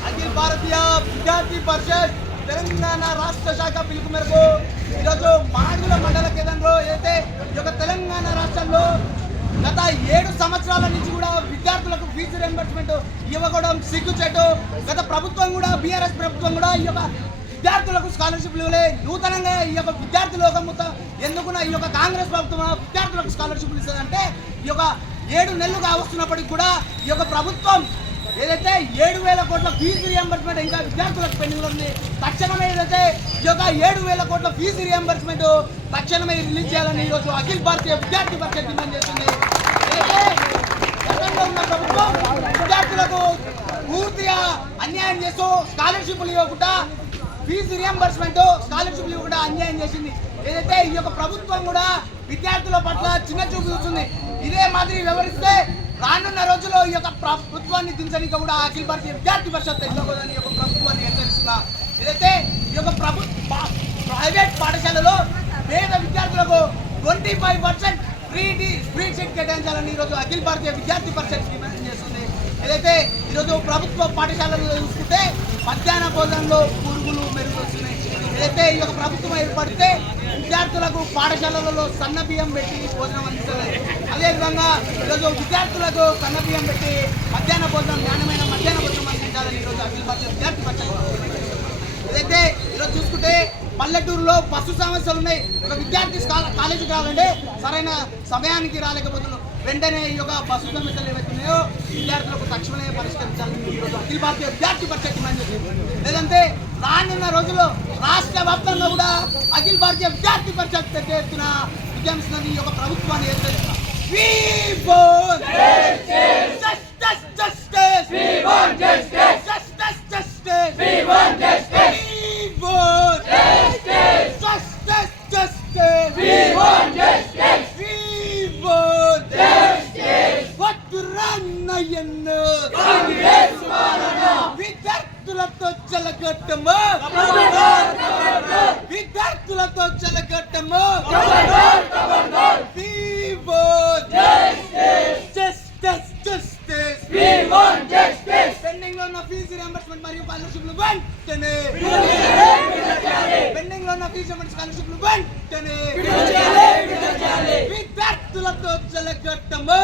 అఖిల భారతీయ విద్యార్థి పరిషత్ తెలంగాణ రాష్ట్ర శాఖ పిలుపు మేరకు ఈరోజు మాడుగుల మండల కేంద్రంలో అయితే ఈ యొక్క తెలంగాణ రాష్ట్రంలో గత ఏడు సంవత్సరాల నుంచి కూడా విద్యార్థులకు ఫీజు రియంబర్స్మెంట్ ఇవ్వకోవడం సిగ్గుచేటు గత ప్రభుత్వం కూడా బీఆర్ఎస్ ప్రభుత్వం కూడా ఈ యొక్క విద్యార్థులకు స్కాలర్షిప్లు ఇవ్వలే. నూతనంగా ఈ యొక్క విద్యార్థి లోకం ఎందుకున్న ఈ యొక్క కాంగ్రెస్ ప్రభుత్వం విద్యార్థులకు స్కాలర్షిప్లు ఇస్తుందంటే ఈ యొక్క ఏడు నెలలుగా వస్తున్నప్పటికి కూడా ఈ యొక్క ప్రభుత్వం ఏదైతే ఏడు వేల కోట్ల ఫీజు రియంబర్స్మెంట్ ఇంకా విద్యార్థులకు పెండింగ్ ఉంది తక్షణమే ఏదైతే ఈ యొక్క ఏడు వేల కోట్ల ఫీజు రియంబర్స్మెంట్ తక్షణమే రిలీజ్ చేయాలని ఈరోజు అఖిల భారతీయ విద్యార్థి పరిషత్ డిమాండ్ చేస్తుంది. గతంలో ఉన్న ప్రభుత్వం విద్యార్థులకు పూర్తిగా అన్యాయం చేస్తూ స్కాలర్షిప్లు ఇవ్వకుండా ఫీజు రియంబర్స్మెంట్ స్కాలర్షిప్లు కూడా అన్యాయం చేసింది. ఏదైతే ఈ యొక్క ప్రభుత్వం కూడా విద్యార్థుల పట్ల చిన్న చూపు చూస్తుంది ఇదే మాదిరి వివరిస్తే రానున్న రోజుల్లో ఈ యొక్క ప్రభుత్వాన్ని దించడానికి కూడా అఖిల భారతీయ విద్యార్థి పరిషత్ ఎన్నుకోదని యొక్క ప్రభుత్వాన్ని హెచ్చరిస్తున్నా ఏదైతే ఈ యొక్క ప్రభు ప్రైవేట్ పాఠశాలలో పేద విద్యార్థులకు twenty five percent free free seat కేటాయించాలని ఈరోజు అఖిల భారతీయ విద్యార్థి పరిషత్ డిమాండ్ చేస్తుంది. ఏదైతే ఈరోజు ప్రభుత్వ పాఠశాలలో చూసుకుంటే మధ్యాహ్న భోజనంలో అయితే ఈ యొక్క ప్రభుత్వం ఏర్పడితే విద్యార్థులకు పాఠశాలలలో సన్న బియ్యం పెట్టి భోజనం అందిస్తుంది అదేవిధంగా ఈరోజు విద్యార్థులకు సన్న బియ్యం పెట్టి మధ్యాహ్న భోజనం నాణ్యమైన మధ్యాహ్న భోజనం అందించాలని ఈరోజు అఖిల భారతీయ విద్యార్థి పరిషత్ ఏదైతే ఈరోజు చూసుకుంటే పల్లెటూరులో బస్సు సమస్యలు ఉన్నాయి. ఒక విద్యార్థి కాలేజీకి రావాలంటే సరైన సమయానికి రాలేకపోతున్నాం. వెంటనే ఈ యొక్క బస్సు సమస్యలు ఏవైతున్నాయో విద్యార్థులకు తక్షణమే పరిష్కరించాలని ఈరోజు అఖిల భారతీయ విద్యార్థి పరిషత్ డిమాండ్ చేస్తుంది లేదంటే రానున్న రోజుల్లో రాష్ట్ర వ్యాప్తంగా కూడా అఖిల భారతీయ విద్యార్థి పరిషత్ పెద్ద ఎత్తున ఉద్యమిస్తున్నది ఈ యొక్క ప్రభుత్వాన్ని హెచ్చరిస్తున్నా We want justice, justice. We want justice. Justice, justice. We want justice. We want justice. Justice, justice. We want justice. We want justice. వద్దురన్నయ్యన్ను Congress విద్యార్థులతో చెలగట్టము విద్యార్థులతో చెలగట్టము want justice. పెండింగ్లో ఉన్న ఫీజు రియంబర్స్మెంట్ మరియు స్కాలర్షిప్లు వెంటనే. పెండింగ్లో ఉన్న ఫీజు రియంబర్స్మెంట్ స్కాలర్షిప్లు వెంటనే విద్యార్థులతో చెలగట్టము